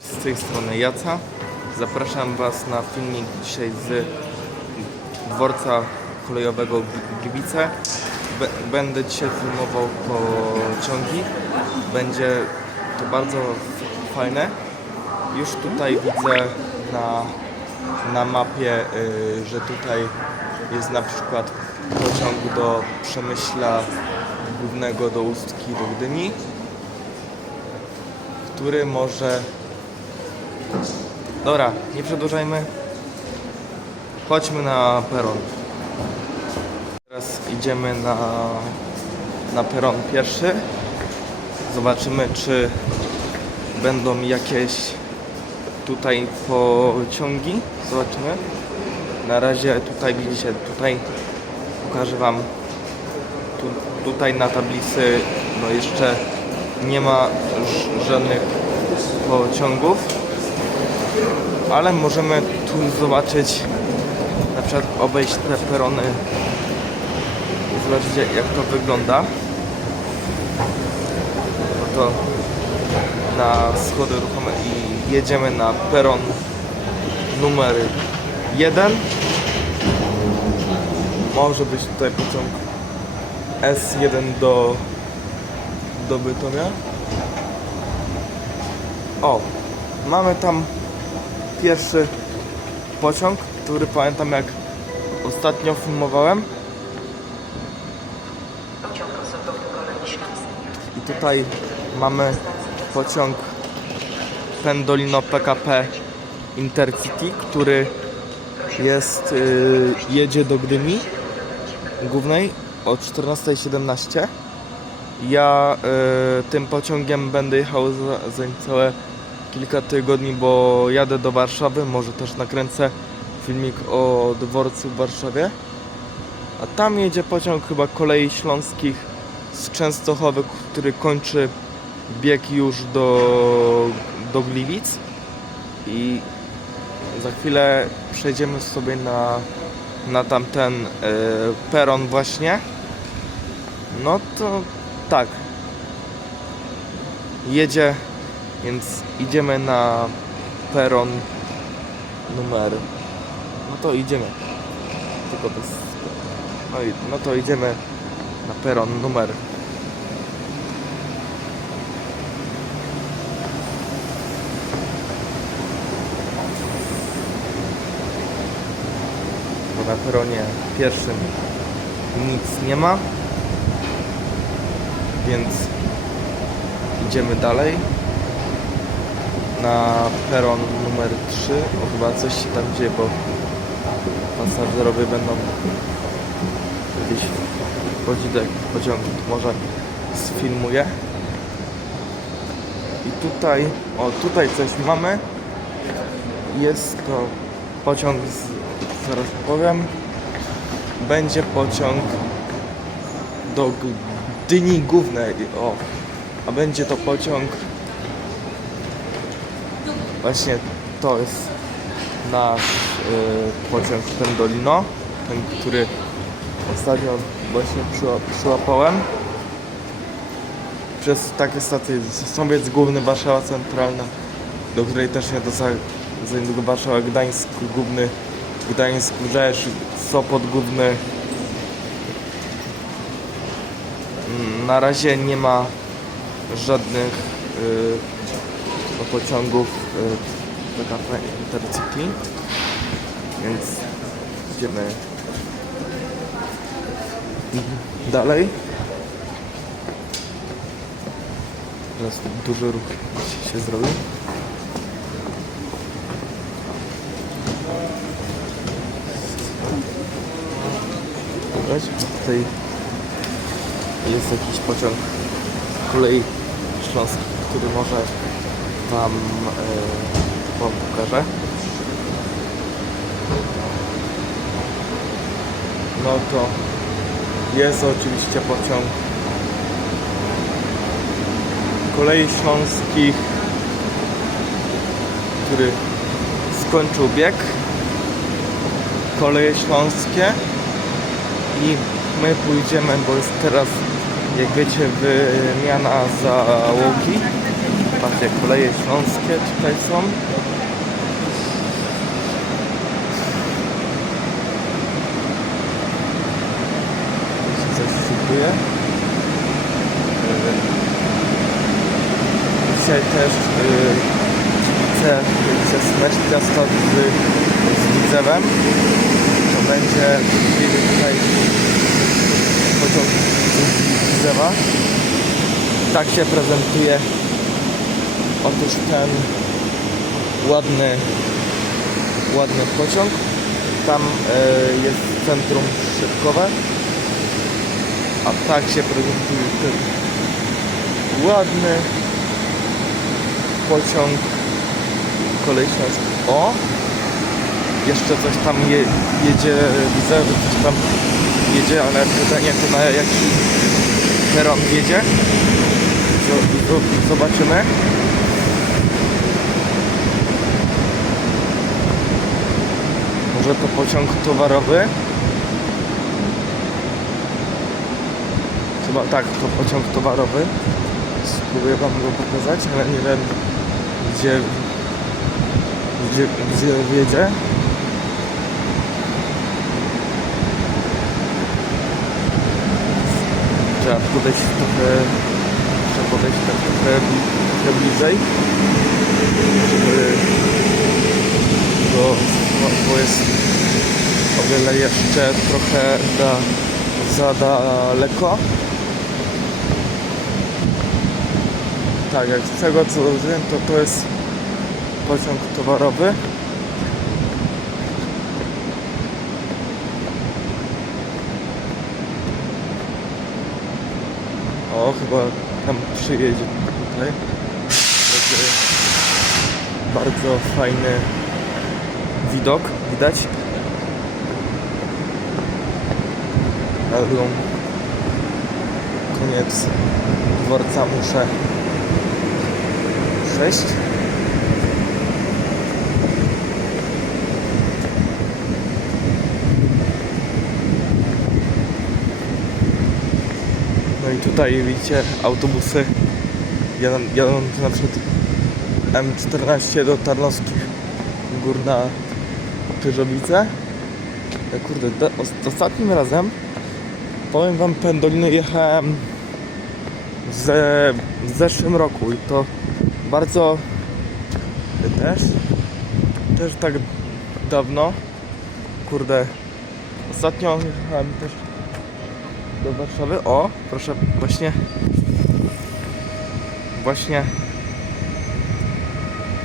Z tej strony Jaca. Zapraszam Was na filmik dzisiaj z dworca kolejowego Gli- Gliwice. Będę dzisiaj filmował pociągi. Będzie to bardzo fajne. Już tutaj widzę na, na mapie, y, że tutaj jest na przykład pociąg do Przemyśla Głównego do Ustki do Gdyni, który może Dobra, nie przedłużajmy. Chodźmy na peron. Teraz idziemy na, na peron pierwszy. Zobaczymy, czy będą jakieś tutaj pociągi. Zobaczymy. Na razie tutaj widzicie, tutaj pokażę Wam tu, tutaj na tablicy no jeszcze nie ma żadnych pociągów ale możemy tu zobaczyć, na przykład obejść te perony i zobaczyć jak to wygląda. No to na schody ruchome i jedziemy na peron numer jeden. Może być tutaj pociąg S1 do, do Bytomia. O, mamy tam pierwszy pociąg, który pamiętam jak ostatnio filmowałem. I tutaj mamy pociąg Pendolino PKP Intercity, który jest, y, jedzie do Gdyni głównej o 14.17. Ja y, tym pociągiem będę jechał za, za niecałe kilka tygodni, bo jadę do Warszawy. Może też nakręcę filmik o dworcu w Warszawie. A tam jedzie pociąg chyba kolei śląskich z Częstochowy, który kończy bieg już do, do Gliwic. I za chwilę przejdziemy sobie na, na tamten e, peron właśnie. No to tak. Jedzie, więc idziemy na peron numer. No to idziemy. Tylko bez. No, i, no to idziemy na peron numer. Bo na peronie pierwszym nic nie ma. Więc idziemy dalej. Na peron numer 3. O chyba coś się tam dzieje, bo pasażerowie będą gdzieś wchodzić do pociągów. Może sfilmuję. I tutaj, o tutaj coś mamy. Jest to pociąg, z, zaraz powiem. Będzie pociąg do Gdyni Głównej. O, a będzie to pociąg. Właśnie to jest nasz y, pociąg Pendolino, ten, który ostatnio właśnie przyła, przyłapałem. Przez takie stacje Sąbiec Główny, Warszawa Centralna, do której też do za, za Warszawa, Gdańsk Główny, Gdańsk Rzesz, Sopot Główny. Mm, Na razie nie ma żadnych y, pociągów y, PKP Intercity, więc idziemy dalej. Teraz duży ruch się zrobił. Zobacz, tutaj jest jakiś pociąg kolei śląskiej, który może Wam, e, wam pokażę. No to jest oczywiście pociąg kolei śląskich, który skończył bieg. Koleje śląskie i my pójdziemy, bo jest teraz, jak wiecie, wymiana załogi Patrzcie, koleje śląskie tutaj są. Się coś szykuje. Yy, Dzisiaj też yy, kibice Smesz Piasta z, z Widzewem. To będzie tutaj pociąg Widzewa. Tak się prezentuje Otóż ten ładny, ładny pociąg. Tam e, jest centrum szybkowe. A tak się prezentuje ten ładny pociąg kolej śląskiej. O! Jeszcze coś tam je, jedzie, widzę, że coś tam jedzie, ale pytanie to na jaki peron jedzie. Zo- zo- Zobaczymy. Może to pociąg towarowy? Chyba tak, to pociąg towarowy. Spróbuję wam go pokazać, ale nie wiem gdzie, gdzie, gdzie jedzie. Trzeba podejść trochę, trzeba podejść trochę, trochę bliżej, żeby go, bo jest o wiele jeszcze trochę da, za daleko. Tak, jak z tego co rozumiem, to to jest pociąg towarowy. O, chyba tam przyjedzie tutaj. Bardzo fajny widok, widać. Elbląg. Koniec dworca muszę przejść. No i tutaj widzicie autobusy jadą, jadą na przykład M14 do Tarnowskich Gór na Pyżowice. E, Kurde, ostatnim razem powiem wam pendoliny jechałem ze, w zeszłym roku i to bardzo też też tak dawno kurde ostatnio jechałem też do Warszawy o proszę właśnie właśnie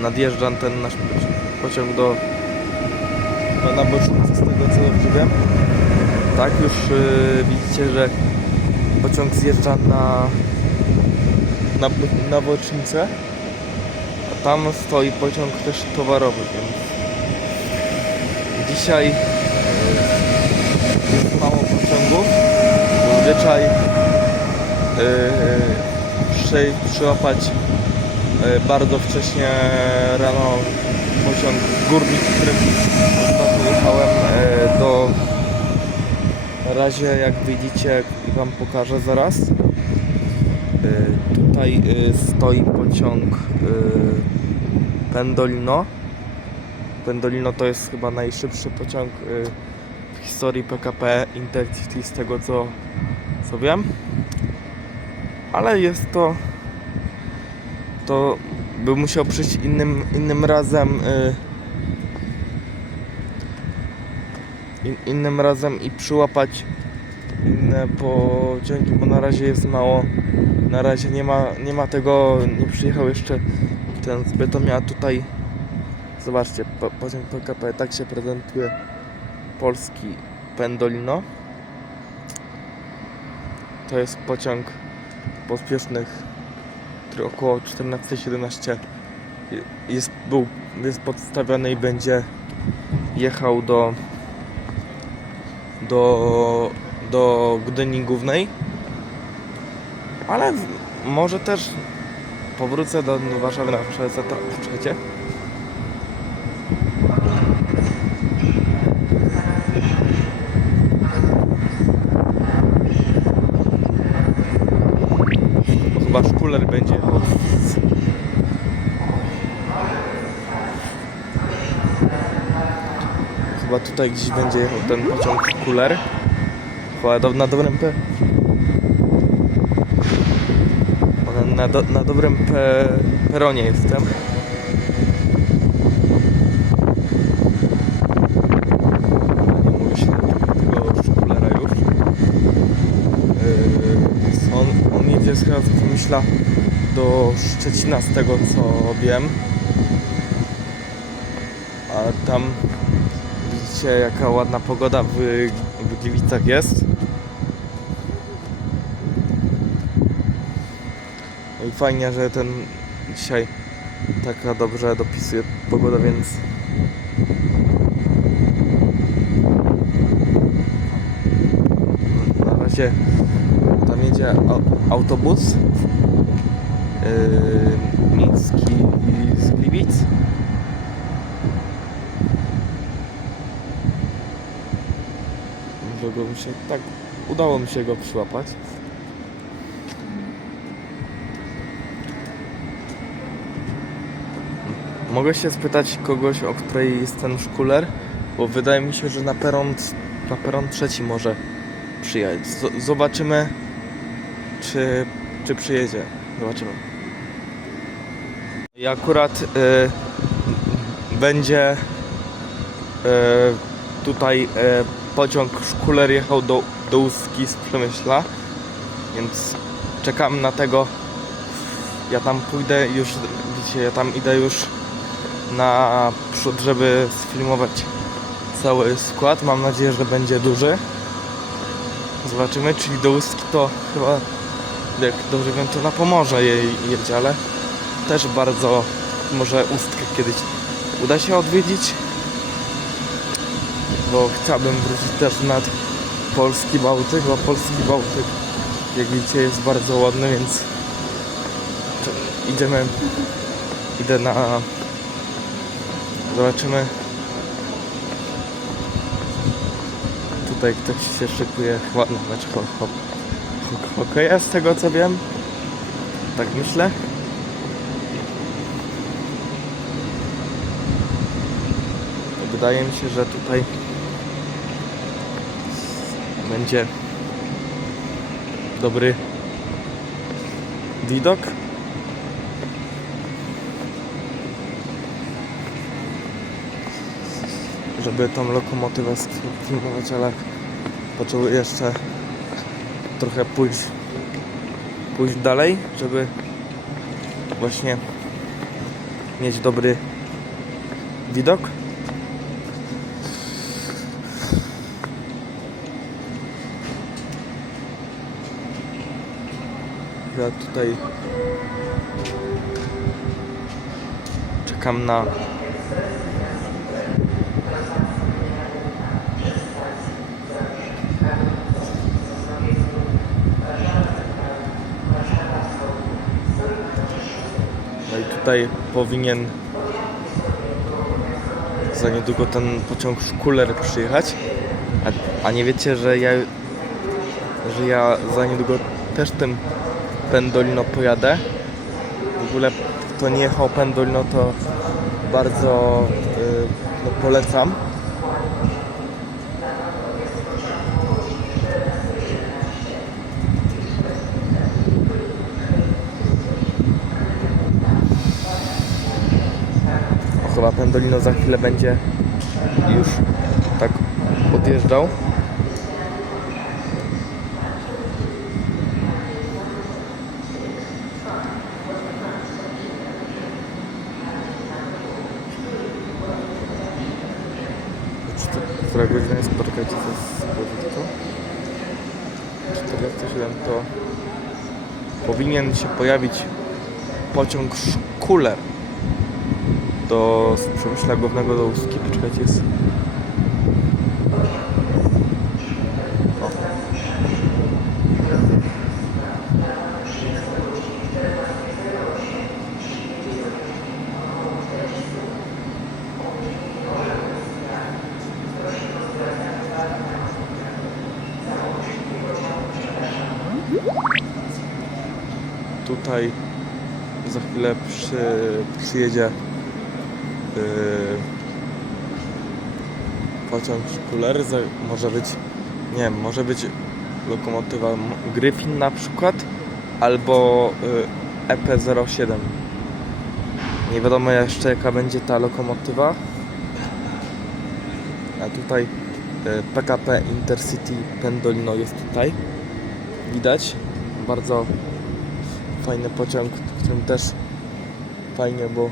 nadjeżdża ten nasz poci- pociąg do na bocznicy z tego co dobrze wiem tak już yy, widzicie, że pociąg zjeżdża na na, na bocznicę a tam stoi pociąg też towarowy, więc dzisiaj yy, jest mało pociągów. Zazwyczaj yy, przy, przyłapać yy, bardzo wcześnie rano pociąg górnik, którym ostatnio jechałem yy, do na razie jak widzicie wam pokażę zaraz. Yy, tutaj yy, stoi pociąg yy, Pendolino. Pendolino to jest chyba najszybszy pociąg w historii PKP Intercity z tego co, co wiem. Ale jest to to by musiał przyjść innym, innym razem yy, in, innym razem i przyłapać inne pociągi, bo na razie jest mało. Na razie nie ma, nie ma tego, nie przyjechał jeszcze ten z Bytomia tutaj. Zobaczcie, po, pociąg PKP, tak się prezentuje polski Pendolino. To jest pociąg pospiesznych, który około 14-17 jest, był, jest podstawiony i będzie jechał do do, do Gdyni Głównej. Ale może też powrócę do, Warszawy na przejście. przejście. Chyba szkuler będzie jechał z, chyba tutaj gdzieś będzie jechał ten pociąg Kuler. Chyba do, na dobrym pe... na, do, na dobrym pe, peronie jestem. Yy, jedzie chyba z Przemyśla do Szczecina z tego co wiem. A tam widzicie jaka ładna pogoda w, w Gliwicach jest. No i fajnie, że ten dzisiaj taka dobrze dopisuje pogoda, więc na razie tam jedzie au- autobus yy, z Gliwic. Udało mi się, tak, udało mi się go przyłapać. Mogę się spytać kogoś, o której jest ten szkuler? Bo wydaje mi się, że na peron, na peron trzeci może przyjechać. Z- zobaczymy, czy, czy przyjedzie. Zobaczymy. I akurat y, będzie y, tutaj y, pociąg szkuler jechał do, do Ustki z Przemyśla, więc czekam na tego. Ja tam pójdę już, widzicie, ja tam idę już na przód, żeby sfilmować cały skład. Mam nadzieję, że będzie duży. Zobaczymy, czyli do Ustki to chyba, jak dobrze wiem, to na Pomorze jej jedzie, ale też bardzo może Ustkę kiedyś uda się odwiedzić, bo chciałbym wrócić też nad Polski Bałtyk, bo Polski Bałtyk, jak widzicie, jest bardzo ładny, więc idziemy, idę na, zobaczymy, tutaj ktoś się szykuje chyba na mecz ho, ho, hokeja, z tego co wiem, tak myślę. Wydaje mi się, że tutaj będzie dobry widok. Żeby tą lokomotywę sfilmować, ale potrzebuję jeszcze trochę pójść, pójść dalej, żeby właśnie mieć dobry widok. Ja tutaj czekam na No i tutaj powinien za niedługo ten pociąg szkuler przyjechać. A, a nie wiecie, że ja że ja za niedługo też tym Pendolino pojadę. W ogóle kto nie jechał Pendolino to bardzo y, no, polecam. Chyba Pendolino za chwilę będzie już tak odjeżdżał. Czy godzina jest? Poczekajcie, co jest godzitko. 47 to powinien się pojawić pociąg Szkuler do z Przemyśla Głównego do Ustki. Poczekajcie, jest... Tutaj za chwilę przy, przyjedzie yy, pociąg szkuler, za- może być, nie wiem, może być lokomotywa Gryfin na przykład, albo y, EP07. Nie wiadomo jeszcze jaka będzie ta lokomotywa. A tutaj y, PKP Intercity Pendolino jest tutaj. Widać. Bardzo fajny pociąg, w którym też fajnie, bo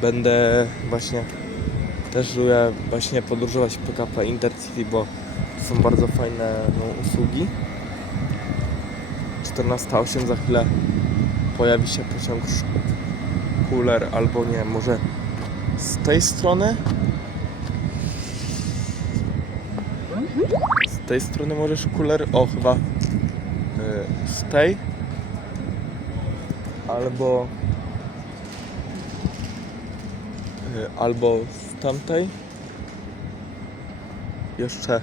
będę właśnie też lubię właśnie podróżować PKP Intercity, bo są bardzo fajne no, usługi. 14.08 za chwilę pojawi się pociąg Cooler albo nie, może z tej strony? Z tej strony możesz Cooler? O, chyba y, z tej albo y, albo z tamtej? Jeszcze.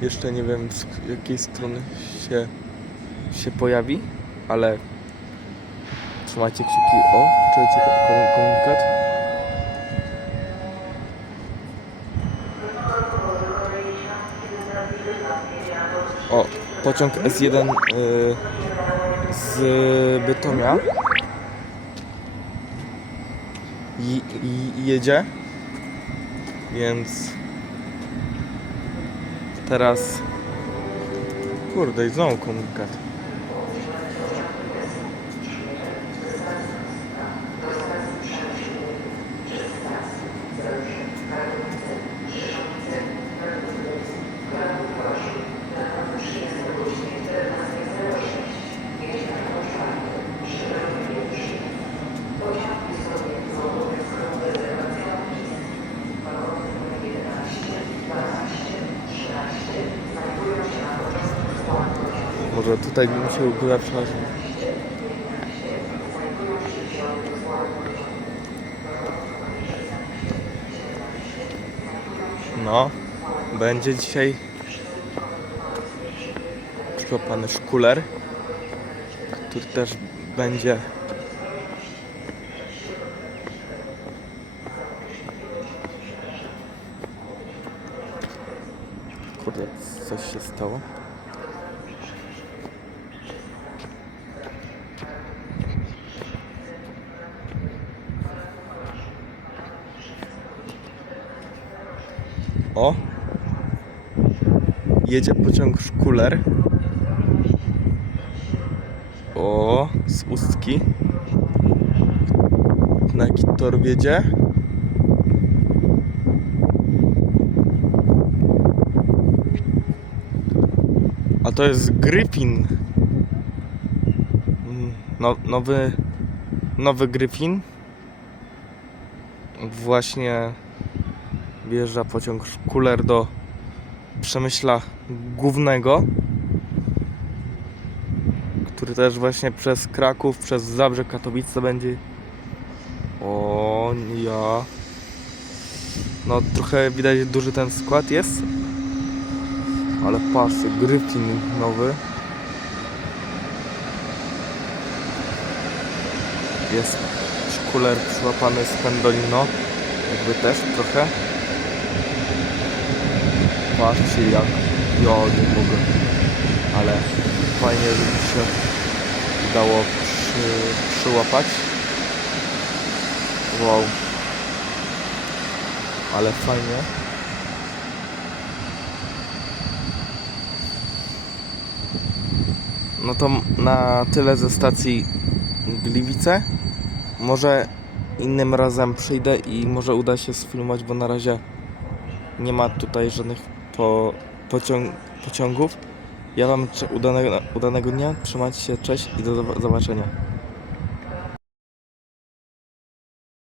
Jeszcze nie wiem z jakiej strony się się pojawi, ale trzymajcie kciuki. O, czujecie kom- komunikat o, pociąg S1 y, z Bytomia. I, i jedzie. Więc teraz kurde i znowu komunikat może tutaj bym się ulepszać no będzie dzisiaj przyłapany szkuler który też będzie kurde coś się stało O! Jedzie pociąg szkuler. O, z ustki. Na jaki tor wiedzie? A to jest Gryfin. Mm, No, nowy, nowy Gryfin. Właśnie wjeżdża pociąg szkuler do Przemyśla Głównego, który też właśnie przez Kraków, przez Zabrze, Katowice będzie. O, ja. No trochę widać duży ten skład jest. Ale patrzcie, Gryfin nowy. Jest szkuler przyłapany z Pendolino. Jakby też trochę. Patrzcie jak ja nie mogę. Ale fajnie, że mi się udało przy, przyłapać. Wow. Ale fajnie. No to na tyle ze stacji Gliwice. Może innym razem przyjdę i może uda się sfilmować, bo na razie nie ma tutaj żadnych po, pociąg, pociągów. Ja Wam udanego, udanego dnia, trzymajcie się, cześć i do zobaczenia.